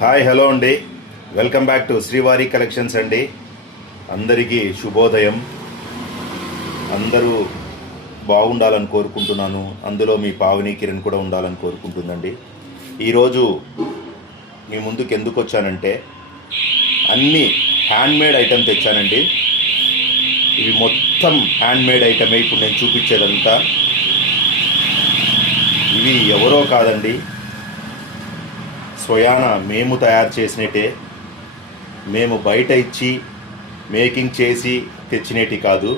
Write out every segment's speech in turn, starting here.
Hi hello అండి. Welcome back to శ్రీవారి collections అండి. అందరికీ శుభోదయం. అందరూ బాగుండాలని కోరుకుంటున్నాను. అందులో మీ పావని కిరణ్ కూడా ఉండాలని కోరుకుంటుందండి. ఈరోజు మీ ముందుకు ఎందుకు వచ్చానంటే అన్ని హ్యాండ్మేడ్ ఐటమ్ తెచ్చానండి. ఇవి మొత్తం హ్యాండ్మేడ్ ఐటమే. ఇప్పుడు నేను చూపించేదంతా ఇవి ఎవరో కాదండి, స్వయాన మేము తయారు చేసినట్టే. మేము బయట ఇచ్చి మేకింగ్ చేసి తెచ్చినట్టు కాదు.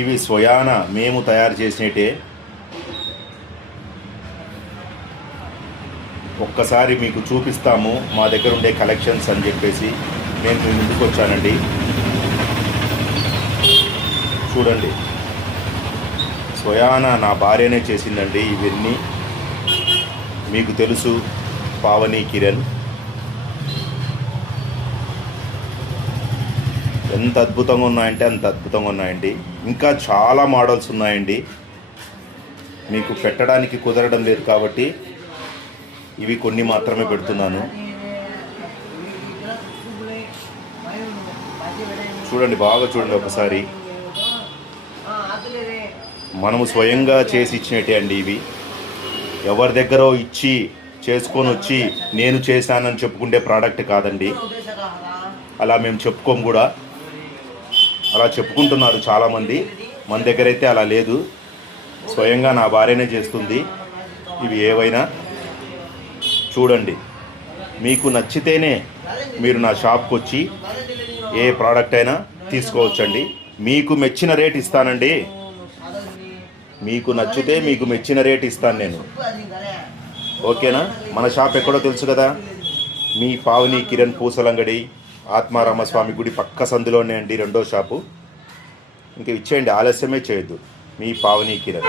ఇవి స్వయాన మేము తయారు చేసినట్టే. ఒక్కసారి మీకు చూపిస్తాము మా దగ్గర ఉండే కలెక్షన్స్ అని చెప్పేసి నేను మీ ముందుకు వచ్చానండి. చూడండి, స్వయాన నా భార్యనే చేసిందండి ఇవన్నీ. మీకు తెలుసు, పావని కిరణ్ ఎంత అద్భుతంగా ఉన్నాయంటే అంత అద్భుతంగా ఉన్నాయండి. ఇంకా చాలా మోడల్స్ ఉన్నాయండి. మీకు పెట్టడానికి కుదరడం లేదు కాబట్టి ఇవి కొన్ని మాత్రమే పెడుతున్నాను. చూడండి, బాగా చూడండి ఒకసారి. మనము స్వయంగా చేసి ఇచ్చినట్టే అండి ఇవి. ఎవరి దగ్గర ఇచ్చి చేసుకొని వచ్చి నేను చేశానని చెప్పుకుంటే ప్రోడక్ట్ కాదండి. అలా మేము చెప్పుకోము కూడా. అలా చెప్పుకుంటున్నారు చాలామంది. మన దగ్గర అయితే అలా లేదు. స్వయంగా నా భార్యనే చేస్తుంది ఇవి ఏవైనా. చూడండి, మీకు నచ్చితేనే మీరు నా షాప్కి వచ్చి ఏ ప్రోడక్ట్ అయినా తీసుకోవచ్చండి. మీకు మెచ్చిన రేట్ ఇస్తానండి. మీకు నచ్చితే మీకు మెచ్చిన రేట్ ఇస్తాను నేను. ఓకేనా? మన షాప్ ఎక్కడో తెలుసు కదా, మీ పావని కిరణ్ పూసలంగడి ఆత్మారామస్వామి గుడి పక్క సందులోనే అండి, రెండో షాపు. ఇంకా ఇచ్చేయండి, ఆలస్యమే చేయొద్దు. మీ పావని కిరణ్.